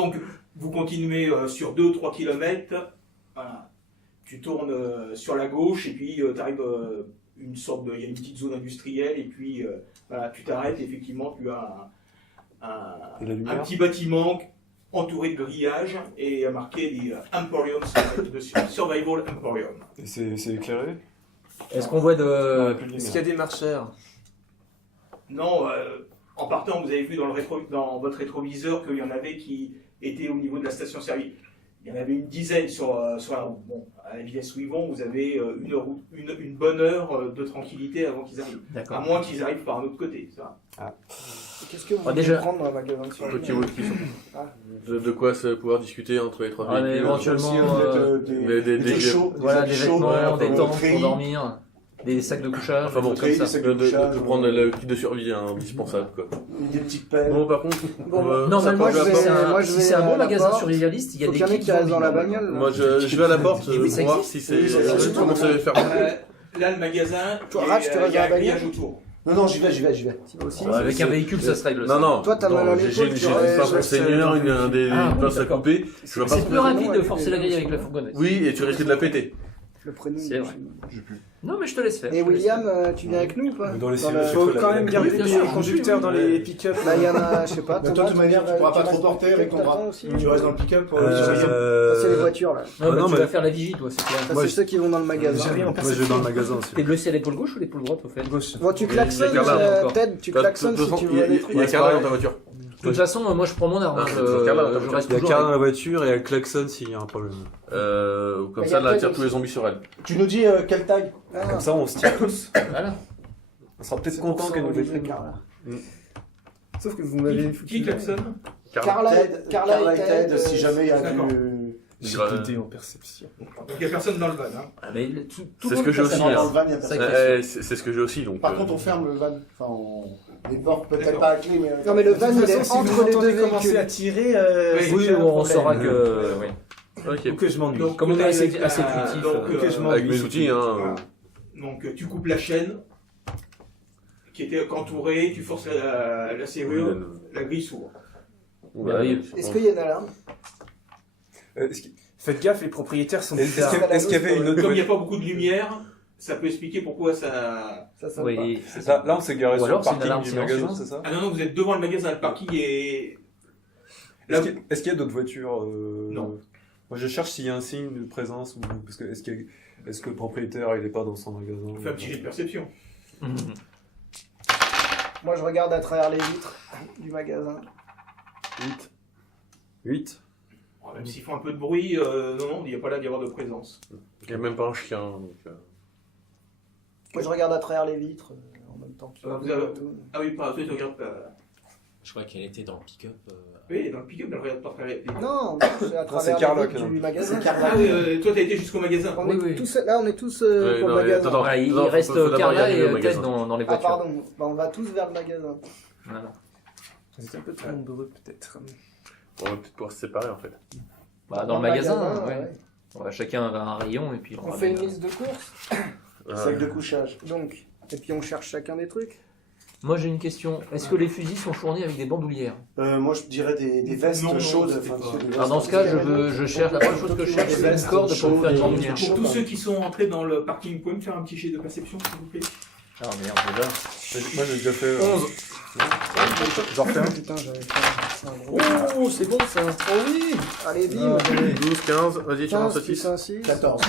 Donc, vous continuez sur 2 ou 3 km, voilà. Tu tournes sur la gauche et puis tu arrives il y a une petite zone industrielle et puis voilà, tu t'arrêtes et effectivement tu as un petit bâtiment entouré de grillages et marqué les Emporium Survival Emporium. Et c'est éclairé? Est-ce qu'on voit est-ce qu'il y a des marcheurs? Non, en partant, vous avez vu dans votre rétroviseur qu'il y en avait qui étaient au niveau de la station-service. Il y en avait une dizaine sur la route. Bon, à la vitesse où ils vont, vous avez une bonne heure de tranquillité avant qu'ils arrivent. À moins qu'ils arrivent par un autre côté. Ça. Ah. Qu'est-ce que vous voulez prendre dans un magasin de survie? De quoi pouvoir discuter entre les trois véhicules. Éventuellement des chauds, voilà, des vêtements, des tentes pour dormir. Des sacs de couchage, enfin bon, comme ça. De prendre le kit de survie indispensable quoi. Des petites pelles. Bon par contre, non mais moi si c'est un bon magasin survivaliste, il y a des kits qui restent dans la bagnole. Moi je vais à la porte pour voir si c'est comment ça va faire. Là le magasin, il y a un grillage autour. Non, j'y vais. Avec un véhicule, ça se règle. Non. Toi, t'as mal à l'épaule. J'ai pas pour seigneur, des pinces à couper. C'est plus rapide de forcer la grille avec la fourgonnette. Oui, et tu risques de la péter. Le prénom. C'est vrai. Non, mais je te laisse faire. Et William, tu viens avec nous ou pas? Dans les faut quand même garder des conducteurs dans les pick-up. Là, il y en a, je sais pas. Toi, de toute manière, tu pourras pas trop porter avec ton bras. Tu restes dans le pick-up pour c'est les voitures là. Non, tu vas faire la vigie, toi, c'est clair. C'est ceux qui vont dans le magasin. Moi, je vais dans le magasin aussi. T'es blessé à l'épaule gauche ou l'épaule droite, au fait? Gauche. Bon, tu klaxonnes, Ted, tu klaxonnes si tu veux aller. Il y a Carla dans ta voiture. De toute façon, moi je prends mon arme. Je reste Il y a toujours. Carla dans la voiture et elle klaxonne s'il y a un problème. Comme ça, elle attire tous les zombies sur elle. Tu nous dis quelle taille? Comme ça, on se tire tous. Voilà. On sera peut-être content qu'elle nous fait. Sauf que vous m'avez Qui klaxonne? Carla et Ted, si jamais il y a J'ai pété en perception. Donc il n'y a personne dans le van. C'est ce que j'ai aussi. Dans le van, il y a personne. C'est ce que j'ai aussi donc. Par contre, on ferme le van. Enfin, les portes peut-être pas à clé, mais. Non, mais le van, il est entre les deux commencer véhicules. à tirer. Oui, on saura que. Ok. Ou que je m'ennuie. Comme on est assez intuitif. Avec mes outils, hein. Donc tu coupes la chaîne qui était entourée, tu forces la serrure, la grille s'ouvre. Est-ce qu'il y a une alarme? Faites gaffe, les propriétaires sont Est-ce qu'il y avait une autre Comme il n'y a pas beaucoup de lumière, ça peut expliquer pourquoi ça... Oui. Là, on s'est garé Ou sur le alors, c'est une parking alarme du magasin, silencieuse. c'est ça? Ah non, vous êtes devant le magasin, le parking est... Est-ce qu'il y a d'autres voitures? Non. Moi, je cherche s'il y a un signe de présence ou parce que est-ce que le propriétaire il est pas dans son magasin? On fait un petit jet de perception. Moi, je regarde à travers les vitres du magasin. 8. Même s'ils font un peu de bruit, non, il n'y a pas là d'y avoir de présence. Il n'y a même pas un chien. Donc, Moi, je regarde à travers les vitres en même temps. Ah oui, toi, tu regardes pas... Je crois qu'elle était dans le pick-up. Oui, dans le pick-up, elle regarde pas travers les... Non, c'est à c'est travers Carla les vitres du magasin. Ah oui, toi, t'as été jusqu'au magasin. On est tous, là, on est tous pour le magasin. attends, Il non, reste faut d'abord Carla regarder le et Ted magasin. dans les Ah, voitures. pardon. Bah, on va tous vers le magasin. Voilà. C'est un peu trop nombreux, peut-être. On va peut-être pouvoir se séparer en fait. Dans le magasin, ouais. ouais. On va chacun vers un rayon et puis On fait une liste de courses. Sac de couchage. Donc, et puis on cherche chacun des trucs. Moi j'ai une question. Est-ce que les fusils sont fournis avec des bandoulières? Moi, je dirais des vestes chaudes. c'est Enfin, pas- des vestes Alors dans ce cas, je cherche, la première chose que je cherche, c'est une corde pour me faire une bandoulière. Pour tous ceux qui sont entrés dans le parking, vous pouvez me faire un petit jet de perception, s'il vous plaît? Ah merde, déjà. Moi, j'ai déjà fait 11. J'en refais un. Putain, j'avais fait un gros. Oh, c'est bon ça. Oh oui. Allez, bim. 12, 15, vas-y, tu 15 lances à plus 6. 1, 6. 14.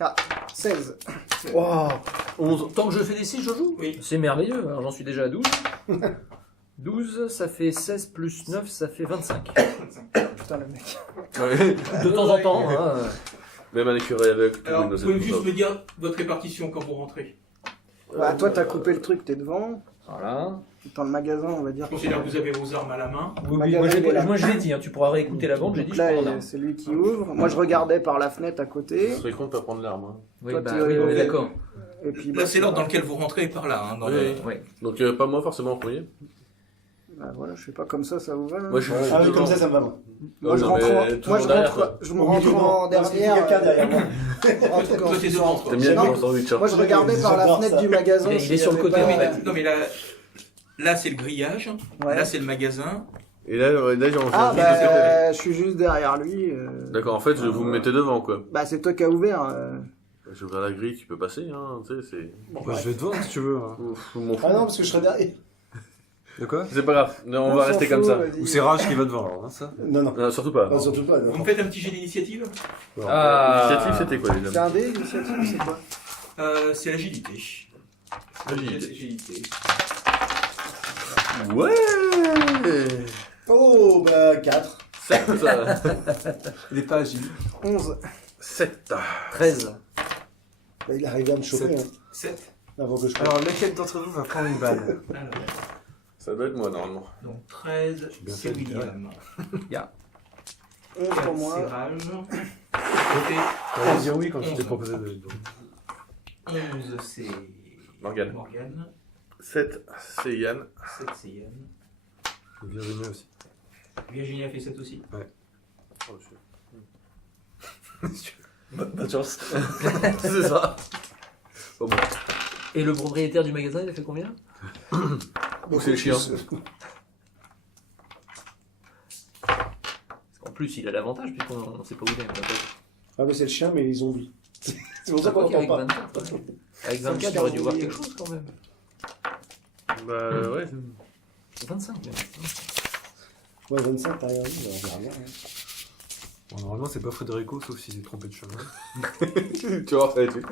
Ah, 16. Wow. 11. Tant que je fais des 6, je joue. Oui. C'est merveilleux. Alors j'en suis déjà à 12. 12, ça fait 16 plus 9, ça fait 25. Putain, le mec. De temps en temps. Hein. Même un écureuil avec tout Alors, le vous pouvez juste me dire votre répartition quand vous rentrez. Bah, toi, t'as coupé le truc, t'es devant. Voilà. Dans le magasin, on va dire. Je considère que vous avez vos armes à la main. Oui, magasin, moi, il est là. moi je l'ai dit, hein, tu pourras réécouter la bande, j'ai dit Donc je là, prends mon arme. c'est lui qui ouvre. Moi, je regardais par la fenêtre à côté. Je serais con de pas prendre l'arme. Hein. Oui, Toi, bah, tu- oui, d'accord. Et puis, Là, c'est l'ordre dans lequel vous rentrez par là. Hein, dans les... Oui. Donc pas moi forcément en premier. bah, voilà, je sais pas, comme ça vous va. Hein. Moi je suis Ah oui, comme ça me va, moi. Moi, je non, rentre, mais en- tout moi, le je monde derrière, rentre, je me rentre en Parce qu'il y a dernière. quelqu'un derrière moi. En tout cas, Toi, t'es devant, quoi. T'aimes bien Non. le sandwich. Hein. moi, je regardais par la J'adore fenêtre ça. du magasin. Il est s'il y sur le avait côté, pas- oui, Non, mais là c'est le grillage. Ouais. Là, c'est le magasin. Et là, j'ai envie Ah, de bah, je suis juste derrière lui. D'accord, en fait, vous me mettez devant, quoi. Bah, c'est toi qui as ouvert. Je vais ouvrir la grille, tu peux passer, hein, tu sais, c'est... Bah, je vais devant si tu veux. Hein. Ouf, je m'en fous. Ah non, parce que je serais derrière. De quoi? C'est pas grave, non, on va s'en rester fout, comme ça. vas-y. Ou c'est Rage qui va devant alors, hein, ça? Non, non. Non, surtout pas. Non, surtout pas. Vous Non. me faites un petit jet d'initiative? L'initiative, c'était quoi, C'est déjà? un dé, l'initiative, c'est quoi? C'est l'agilité. Agilité. Agilité. Ouais. Oh, bah, 4. 7. Il est pas agile. 11. 7. 13. Bah, il est arrivé à me choper, hein, 7. avant que je Alors, lequel d'entre vous va prendre une balle? Alors, Ça doit être moi, normalement. donc 13, bien c'est fait, William. 11 4, pour c'est moi. Rage. T'allais dire oui quand je t'ai proposé de. 11, c'est Morgane. Morgane. 7, c'est Yann. 7, c'est Yann. Virginie aussi. Virginie a fait 7 aussi. Oh, Bonne chance. c'est ça. Oh, bon. Et le propriétaire du magasin, il a fait combien? Ou c'est le chien. En plus, il a l'avantage, puisqu'on ne sait pas où il est. Ah, mais c'est le chien, mais les zombies. C'est pour ça qu'on Avec entend pas. 24, avec 24, il aurait dû voir quelque chose quand même. Bah, ouais. 25 même. Ouais, 25, t'as rien dit, on verra bien. Hein. Bon, normalement, c'est pas Frédérico, sauf s'il est trompé de chemin. Tu vas faire tu.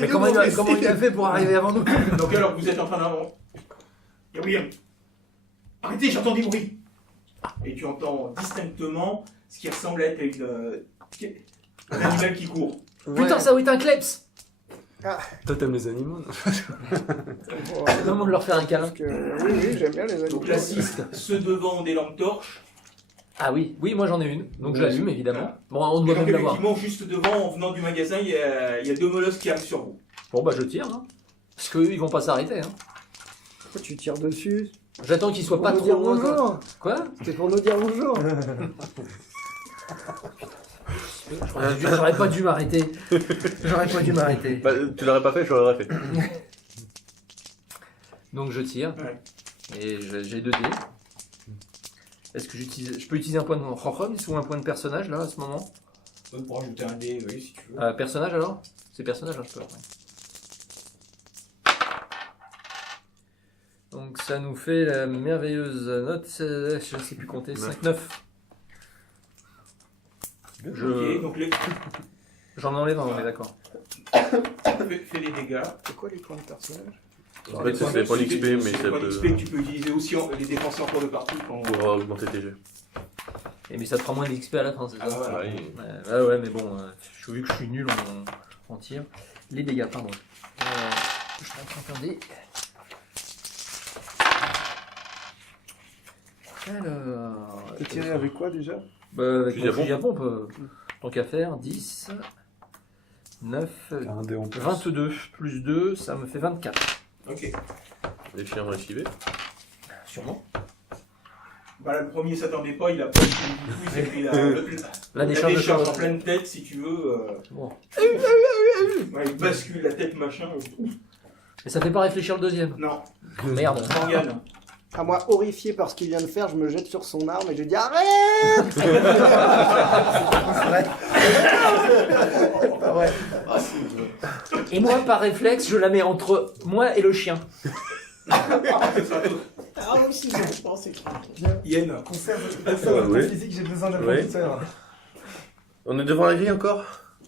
Mais comment il a fait pour arriver avant nous? Donc alors, vous êtes en train d'avant. Il y a William. Arrêtez, j'entends des bruits. Et tu entends distinctement ce qui ressemble à être un animal qui court. Putain, ça doit être un kleps! Toi, t'aimes les animaux? Demande de leur faire un câlin. Oui, oui, j'aime bien les animaux. Donc l'assiste, ceux devant ont des lampes torches. Ah oui, oui, moi j'en ai une, donc je l'allume évidemment. Bon, on Et doit donc même l'avoir. effectivement, juste devant, en venant du magasin, il y a 2 molosses qui arrivent sur vous. Bon bah je tire, hein. Parce qu'eux ils vont pas s'arrêter. Hein. Pourquoi tu tires dessus? J'attends qu'ils soient Pour pas nous trop dire loin. Quoi. bonjour. Quoi? C'était pour nous dire bonjour. J'aurais pas dû m'arrêter. J'aurais pas dû m'arrêter. Bah, tu l'aurais pas fait, je l'aurais fait. Donc je tire. Ouais. Et j'ai 2 dés. Est-ce que je peux utiliser un point de Rochon ou un point de personnage là à ce moment? Pour rajouter un dé, oui, si tu veux. Personnage alors? C'est personnage, hein, je peux. Ouais. Donc ça nous fait la merveilleuse note, je sais plus compter, 5-9. Ok, donc J'en enlève un, on est d'accord. fais les dégâts. C'est quoi les points de personnage? En fait, c'est pour l'XP, mais c'est ça pas peut. l'XP que tu peux utiliser aussi les défenseurs en cours de partie. Quand... Pour augmenter tes jets. Mais ça te fera moins d'XP à la fin, c'est Ah, ça? voilà. Ouais, mais bon, vu que je suis nul en tir. Les dégâts, pardon. Je rattrape un dé. Alors. T'as tiré avec quoi déjà? Bah, avec Fusil à mon fusil à pompe, tant qu'à faire, 10, 9, T'as un dé en plus. 22, plus 2, ça me fait 24. Ok. Les chiens vont esquiver. Sûrement. Bah, le premier s'attendait pas, il a pas eu du tout, il s'est pris La décharge de décharge en charge. pleine tête, si tu veux. Bon. Ouais, il bascule la tête, machin. Et ça fait pas réfléchir le deuxième. Non, Merde. Morgane. À moi, horrifié par ce qu'il vient de faire, je me jette sur son arme et je dis arrête. Ouais. Et moi, par réflexe, je la mets entre moi et le chien. Ah aussi, je pensais que... Yann. Conserve Ouais. physique, j'ai besoin d'un Ouais. conducteur. On est devant la grille encore?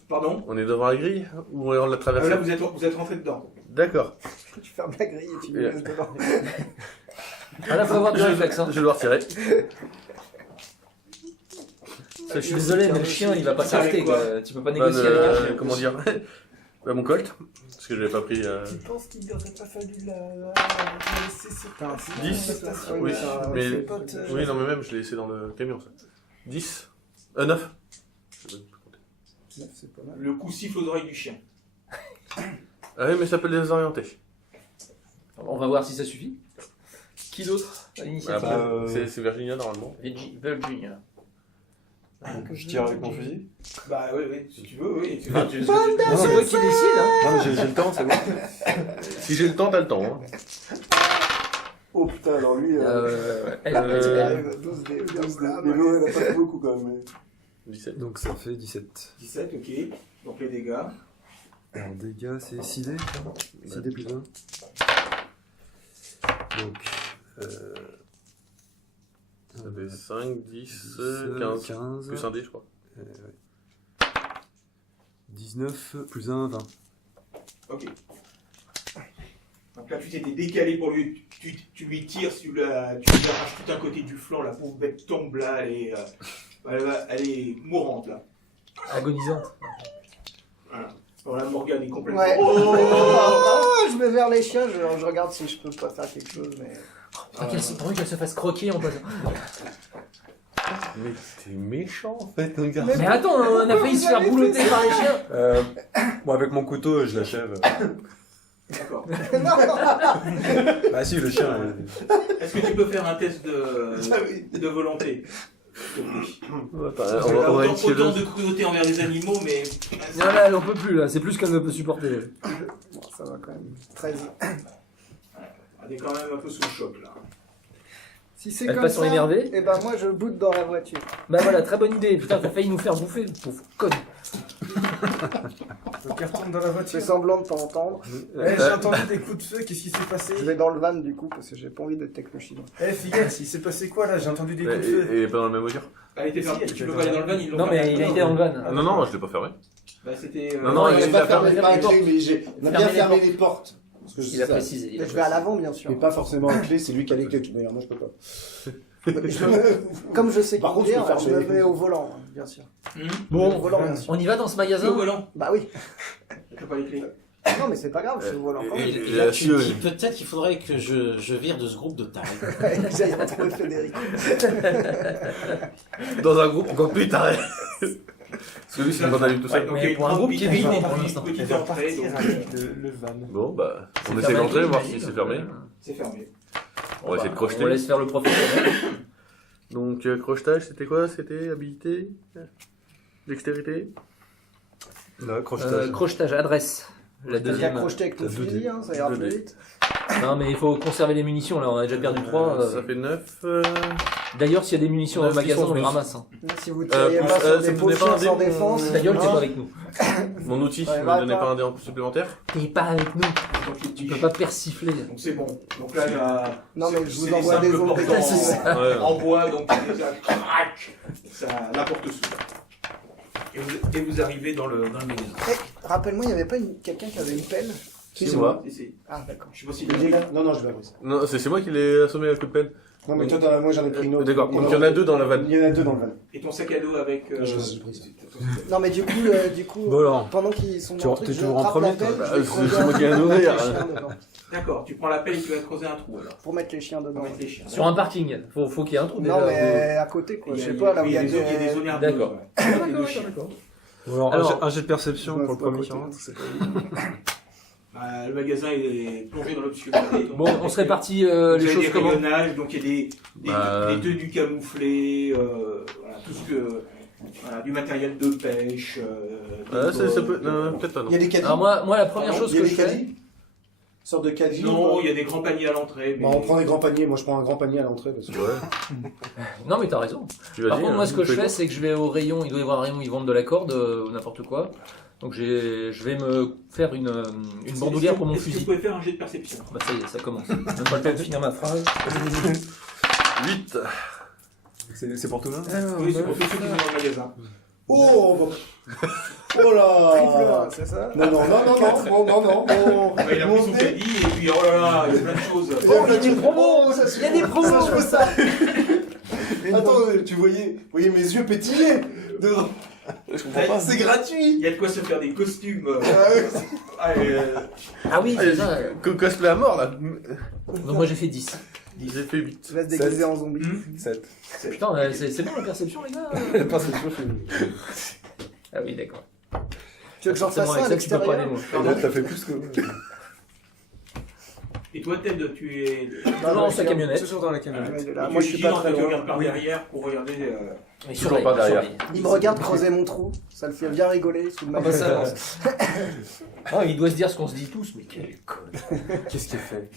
Pardon. On est devant la grille? Ou on l'a traversé? Là, vous êtes rentré dedans. D'accord. Tu fermes la grille et tu me laisses dedans. Ah là, faut avoir du réflexe. Hein. Je vais le retirer. Je suis désolé, mais le chien, il va pas s'arrêter. quoi. Quoi. Tu peux pas négocier avec un chien. Comment dire? Bah, mon colt. Parce que je l'avais pas pris. Tu penses qu'il n'aurait pas fallu la laisser séparer 10. station, Oui, mais. ses potes, Oui, non, mais même, je l'ai laissé dans le camion, ça. 10. 9. C'est pas mal. Le coup siffle aux oreilles du chien. Ah oui, mais ça peut le désorienter. On va voir si ça suffit. Qui d'autre à l'initiative? Ah bah, c'est Virginia, normalement. Virginia. Je tire avec mon fusil? Bah oui, si tu veux, oui. Ah, c'est toi qui décides. Hein. Non, mais j'ai le temps, c'est bon. Si j'ai le temps, t'as le temps. Hein. Oh putain, alors lui, Elle- Il arrive 12 des les lots, il a pas fait beaucoup quand même. mais- 17. Donc ça fait 17. 17, ok. Donc les dégâts. Alors dégâts, c'est 6 dés. 6 dés plus 1. Donc... Ça fait 5, 10, 15. 15. Plus un dé, je crois. Ouais. 19 plus 1, 20. Ok. Donc là, tu t'étais décalé pour lui. Tu lui tires, tu lui arraches tout un côté du flanc. La pauvre bête tombe là. Elle est mourante là. Agonisante. Voilà. Alors là, Morgane est complètement. Ouais. Oh Je vais vers les chiens, je regarde si je peux pas faire quelque chose, mais... Pendant qu'elle se fasse croquer en passant. Mais t'es méchant en fait, un gars. Mais attends, on a failli se faire boulotter par les chiens. Bon, avec mon couteau, je l'achève. D'accord. Bah si, le chien... Est-ce que tu peux faire un test de volonté s'il te plaît. Attends, Parce que là, autant de cruauté envers les animaux, mais. Non, là, elle en peut plus, là. C'est plus qu'elle ne peut supporter. Bon, ça va quand même. 13. Elle est quand même un peu sous le choc là. Si c'est Elle comme passe sur ça, énervé. et ben moi je boude dans la voiture. Bah voilà, très bonne idée. Putain, t'as failli nous faire bouffer, pauvre conne. Donc elle retourne dans la Je voiture. fais semblant de t'entendre. Eh, j'ai entendu des coups de feu, qu'est-ce qui s'est passé? Je vais dans le van du coup parce que j'ai pas envie d'être avec le chinois. Eh, Figuettes, il s'est passé quoi là? J'ai entendu des coups de feu. Et il est pas dans la même voiture? Elle était fermée, tu peux pas aller dans le van, ils l'ont Non, mais fermé. il a été dans le van. Ah, non, je l'ai pas fermé. Bah c'était. Non, non, il il a a pas fermé fermé la clé, mais on a bien Fermé les fermé portes. les portes. Parce que Il a précisé. Je vais à l'avant bien sûr. Mais pas forcément la clé, c'est lui qui a les clés. D'ailleurs, moi je peux pas. Comme je sais Par contre, je peux conduire, je me fermer. mets au volant, bien sûr. Hmm Au Bon, volant bien sûr. on y va dans ce Le magasin. volant. Bah oui. Tu pas les clés. Non mais c'est pas grave, je suis au volant quand même. Et Là, là, tu si, me dis peut-être qu'il faudrait que je vire de ce groupe de tarés. J'aille retrouver Frédéric. dans un groupe encore plus taré. Celui, c'est quand on est tout seul. Donc, Mais il y a une pour un grande groupe qui est petite vidé pour entrée, l'instant. petite Elle va entrée, partir donc, avec le van. Bon, bah, on C'est essaie fermé, d'entrer, voir si j'imagine. c'est fermé. c'est fermé. On va essayer de On crocheter. laisse faire le professionnel. Donc, crochetage, c'était quoi? C'était habilité? Dextérité? Là, crochetage. Crochetage, adresse. La T'as bien deuxième. crocheté avec ton T'as deux fusil, hein, ça ira Deux plus dés. vite. Non, mais il faut conserver les munitions, là. On a déjà perdu 3. Ça fait 9. D'ailleurs, s'il y a des munitions dans le Neuf, magasin, on les 12. ramasse. Hein. Si vous tiriez pas sur ça des me pauvres donnait pas un chiens sans dé, défense, Ta gueule, t'es non. pas avec nous. Mon outil, Ouais, me va, donnait toi. pas un dé en plus supplémentaire? T'es pas avec nous. Donc, Tu peux pas persifler. Donc c'est bon. Donc là, il y a. Non mais je c'est vous des envoie des simples ondes portants déclassives. Ouais. en bois, donc ça craque. Ça, la porte s'ouvre. Et vous arrivez dans le magasin. Eh, rappelle-moi, il n'y avait pas quelqu'un qui avait une pelle? Si, c'est moi. Ah d'accord. Je sais pas si Il est là. Non, non, je vais pas. Non, c'est moi qui l'ai assommé à coup de pelle. Non, mais toi, moi j'en ai pris une autre. D'accord, donc il y en a deux dans la vanne. Il y en a deux dans le van. Et ton sac à dos avec. J'ai pris ça. Non mais du coup, Bon alors, pendant qu'ils sont Tu dans le t'es truc, je toujours en rattrape la premier, toi. pelle, Bah, je vais c'est creuser moi qui ai un trou nourri, pour hein. mettre les chiens dedans. D'accord, tu prends la pelle et tu vas creuser un trou alors. Pour mettre les chiens Pour dedans. mettre les chiens. Sur un parking. Faut qu'il y ait un trou déjà. Non mais à côté quoi, je sais pas, là où il y a des zones herbeuses. D'accord. Ouais. Des chiens. bon, alors, Alors, un jet de perception Ouais, pour le faut pas premier côté. qui rentre. Bah, le magasin est plongé dans l'obscurité. donc Bon, on se répartit vous les avez choses des comment? rayonnages, donc il y a Bah. des tenues camouflées, voilà, tout ce que. Voilà, du matériel de pêche. Ah, des ça bottes, peut. Non, peut-être pas, non. Il y a des caddies. Alors moi, la première chose Il y a que des je fais... caddies. Sorte de caddie. Non, ou il y a des grands paniers à l'entrée. pas Bah, on prend des grands paniers. Moi, je prends un grand panier à l'entrée parce que. Ouais. Non mais t'as raison. Tu vas Par dire, contre, moi, ce que je fais fais, c'est que je vais au rayon. Il doit y avoir un rayon où ils vendent de la corde ou n'importe quoi. Donc je vais me faire une bandoulière pour mon Est-ce que fusil. vous pouvez faire un jet de perception? Bah ça y est, ça commence. Même pas le temps de finir ma phrase. 8. C'est pour tout le monde Oui, c'est pour tous ceux qui sont dans le magasin. Oh bah. Oh Triple là. 1, c'est ça? Non, non, non, non, non, non, non. Oh. Bah, il a pris son caddie et puis oh là là, il y a plein de choses. Oh, il y a des promos. Il y a des promos. Ça, je veux ça. Attends, tu voyais mes yeux pétiller dedans. Je comprends pas. C'est gratuit. Il y a de quoi se faire des costumes. Ah oui, c'est ça. Cosplay à mort, là. Donc moi j'ai fait 10. J'ai fait 8. Tu vas se déguiser en zombie. 7. Putain, c'est bon la perception les gars. La perception, je fais. Ah oui, d'accord. Tu veux que j'en fasse Forcément, ça à avec ça, tu peux pas aller l'extérieur? loin. Et là, t'as fait plus que. Et toi, Ted, tu es. Toujours dans sa camionnette. Toujours dans la camionnette. Ouais, il est là. tu Moi es je suis pas vigilant, très tu loin. regardes par derrière pour regarder. Mais Toujours surveille, pas derrière. surveille. Il me regarde creuser mon trou, ça le fait bien rigoler sous le Ah bah ça magasin. avance. Ah, il doit se dire ce qu'on se dit tous, mais quel con. Qu'est-ce qu'il fait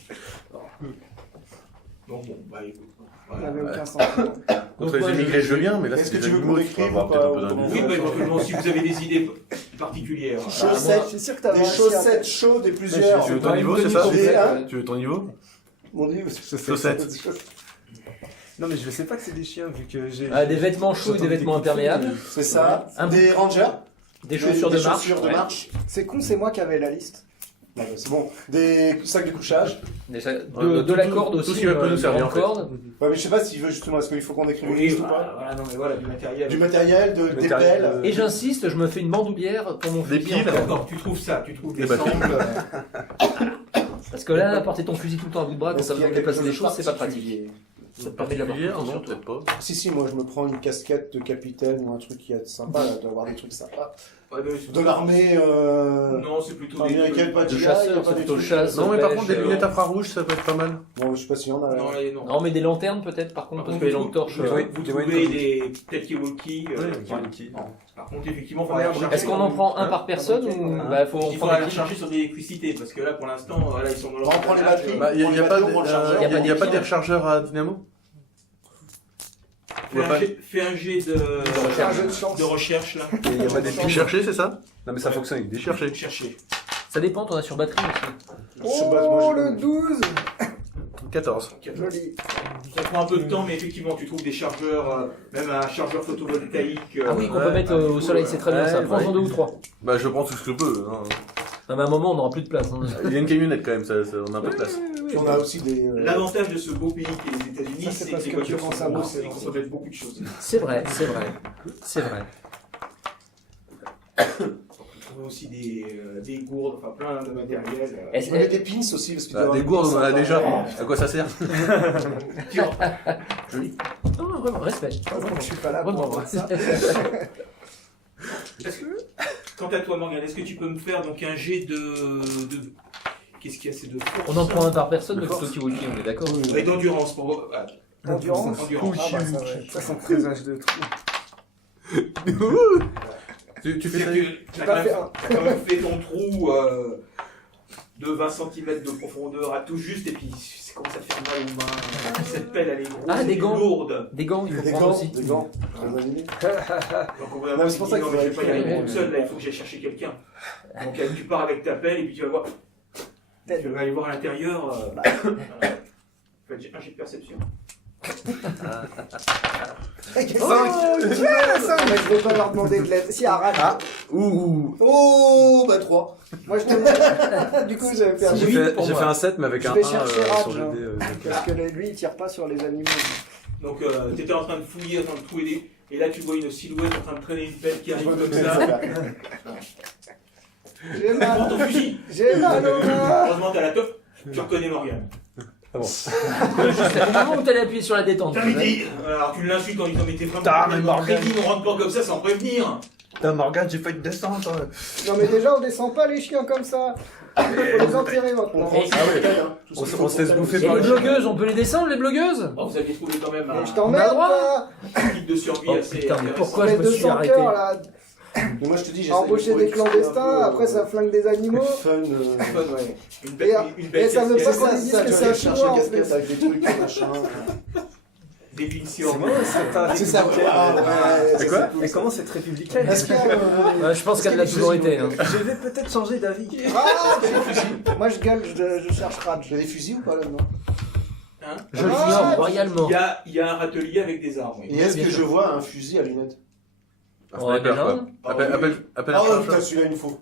Donc bon, bah écoute. Ça Voilà. n'avait aucun sentiment. Contre moi, les immigrés, je veux bien, mais là, Est-ce c'est que des tu veux animaux, qu'on il faut écrive avoir ou peut-être pas, un peu ou d'indice. Oui, bah, éventuellement, si vous avez des idées particulières. Chaussettes, je suis sûr que t'as Des chaussettes chaudes et plusieurs. Tu veux ton niveau, c'est ça Tu veux ton niveau Mon Dieu, Chaussettes. Non, mais je sais pas que c'est des chiens vu que j'ai. Ah, des vêtements chauds et des vêtements imperméables. C'est ça. Un Des rangers. Des chaussures de marche. chaussures de ouais. marche. C'est con, c'est moi qui avais la liste. Ouais, c'est bon. Des sacs de couchage. De la corde aussi. tout ce qui va pas nous servir, en fait. corde. Ouais, mais je sais pas s'il veut justement. Est-ce qu'il faut qu'on écrive une Oui, liste ou pas voilà, non mais voilà, du matériel. Du matériel, des Matériel, pelles. Et j'insiste, je me fais une bandoulière pour mon Des fusil. piles. en fait. D'accord, tu trouves ça, tu trouves des Des batteries. sangles. Parce que là, porter ton fusil tout le temps à bout de bras quand Est-ce ça qu'il y veut a déplacer quelque des chose choses, c'est pas pratique. particulier Ça te permet de l'avoir tout le temps Non, sur toi. peut-être pas. Si, moi je me prends une casquette de capitaine ou un truc qui est sympa, là, doit avoir des trucs sympas. Ouais, mais- De l'armée Non, c'est plutôt des américaine, pas De de chasseur, c'est plutôt chasse. Non, mais par pêche, contre, des lunettes infrarouges, ça peut être pas mal. Bon, je sais pas s'il y en a. Non, là, non. Non, mais des lanternes peut-être par contre, Par parce contre, que les vous- lampes torches. vous- Ouais, Vous des trouvez Wayne des talkie-walkie. Par contre, effectivement, il faut aller rechercher. Est-ce qu'on en prend un par personne ou bah, faut Il faut prendre aller des rechercher sur de l'électricité parce que là, pour l'instant, voilà, ils sont dans leur. On prend les batteries. Bah, il n'y a, On pas prend le chargeur. y a pas y a des pas des piles. rechargeurs à dynamo Fais un jet de Un jeu de chance. de recherche là. Il y a pas des piles. Chercher, c'est ça Non, mais ça fonctionne avec des piles. Chercher. Chercher. Ça dépend, t'en as sur batterie aussi. Sur base, moi, Oh, je- le 12 14. Joli. Ça prend un peu de temps, mais effectivement, tu trouves des chargeurs, même un chargeur photovoltaïque. Ah oui, qu'on ouais, peut mettre au soleil, c'est très bien ça. ouais, Prends-en ouais. 2 ou 3. Bah, je prends tout ce que je peux. hein. Ah, mais à un moment, on n'aura plus de place. hein. Il y a une camionnette quand même, on a un peu de place. Puis on a aussi des. L'avantage de ce beau pays qui est les États-Unis, Ça, c'est c'est parce que les que voitures tu penses sont à moi, grosses c'est et qu'on peut mettre beaucoup de choses. C'est vrai, c'est vrai. C'est vrai. On trouve aussi des gourdes, enfin plein de matériel. Est-ce- On met des pins aussi parce qu'il doit y Bah, avoir des des gourdes, pins on en a sympas. déjà. À quoi ça sert Non, vraiment, respect. Je suis pas là Vraiment, pour voir ça. Est-ce que, quant à toi, Morgane, est-ce que tu peux me faire donc un jet qu'est-ce qu'il y a, c'est de force On en prend un par personne de Talkie-Walkie, on est d'accord Et d'endurance pour. Endurance. Endurance. Ah bah ça va être- Ça sent présage de trou. Tu fais C'est-à-dire ça que tu as pas fait un. quand même fait ton trou de 20 cm de profondeur à tout juste, et puis c'est commence à faire mal aux mains. Cette pelle, elle est grosse, Ah, des elle est gants. lourde. Des gants, il faut Des prendre gants, aussi. des gants. Très animés. Donc on va Non, avoir c'est pour ça non, qu'il mais je vais faut pas y arriver écrire. toute seule, là, il faut que j'aille chercher quelqu'un. Donc tu pars avec ta pelle, et puis tu vas voir. Tu vas aller voir à l'intérieur. Voilà. Faites un jet de perception. Oh, ça, mais je vais pas leur demander de l'aide. Si, arrête. Ouh. Oh, bah 3. Moi, je te Du coup, j'avais perdu. J'ai Oui, fait, pour j'ai moi. fait un 7, mais avec Je un 1 vais chercher Raj, sur le hein. dé. Parce que lui, il tire pas sur les animaux. Donc tu étais en train de fouiller, en train de trouver des. Et là tu vois une silhouette en train de traîner une pelle qui arrive comme ça. J'ai Prends mal. ton fusil. J'ai mal au bras. Heureusement t'as la top. Tu reconnais Morgane. Au moment où t'allais appuyer sur la détente. T'as dit. Alors tu l'insultes en disant mais t'es vraiment Putain, mais Morgane. crédit, on rentre pas comme ça sans prévenir. Putain, Morgane, j'ai failli descendre. Non, mais déjà, on descend pas les chiens comme ça. Faut les enterrer maintenant. Et, On se laisse bouffer et par les les chiens. blogueuses, on peut les descendre, les blogueuses Oh, vous aviez trouvé quand même Mais je un t'emmerde droit. pas. kit de survie Oh, assez. putain, mais intéressant. pourquoi On je met me suis 200 arrêté cœurs là. Mais moi je te dis, À embaucher des clandestins, après ça flingue des animaux. Fun. Fun, ouais. Une Et, belle, une belle et ça veut pas casquette, qu'on lui dise que c'est un chinois en casquette plus. avec des trucs, machin. des vignes C'est sur moi, c'est pas. C'est ça, ah, ouais. C'est quoi Mais comment cette républicaine Est-ce qu'il y a. Ouais, je pense qu'elle l'a toujours été. hein. Je vais peut-être changer d'avis. Ah, moi je gueule, je cherche Raj. J'ai des fusils ou pas là-dedans? Hein Je l'ignore Ah, royalement. il y a un râtelier avec des armes. oui. Et est-ce bien que sûr. je vois un fusil à lunettes? Un Ouais, sniper, déjà. quoi. Appelle un Oh chargeur. putain, celui-là il me faut.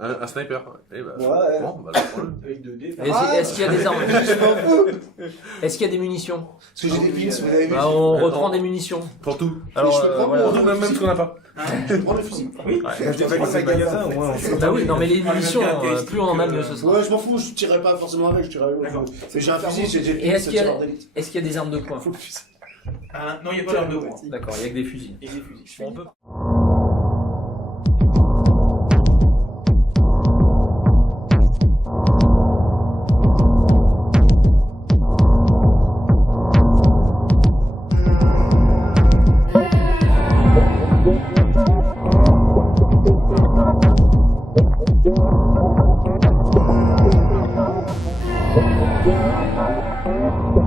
Un sniper. Eh bah, Ouais. bon, bah, prends-le. Avec 2 dés. Est-ce qu'il y a des armes Je m'en fous. Est-ce qu'il y a des munitions Parce que j'ai des pins, vous avez vu. Bah, on reprend des munitions. Pour tout. Alors, je peux prendre voilà. Pour tout, même ce qu'on n'a pas. Je prends le fusil. Oui. Je dévalise le magasin au moins. Bah oui, non mais les Ah, munitions, le caractéristique, plus on en a, mieux ce sera. Ouais, je m'en fous, je tirerai pas forcément avec, je tirerai avec. D'accord. Mais j'ai un fusil, j'ai des Et est-ce qu'il y a- tireur d'élite. Est-ce qu'il y a des armes de poing Faut le fusil. Non, il n'y a pas d'arme de poing. D'accord, il y a que des fusils. Il y a des fusils. Bon, on peut- Thank you.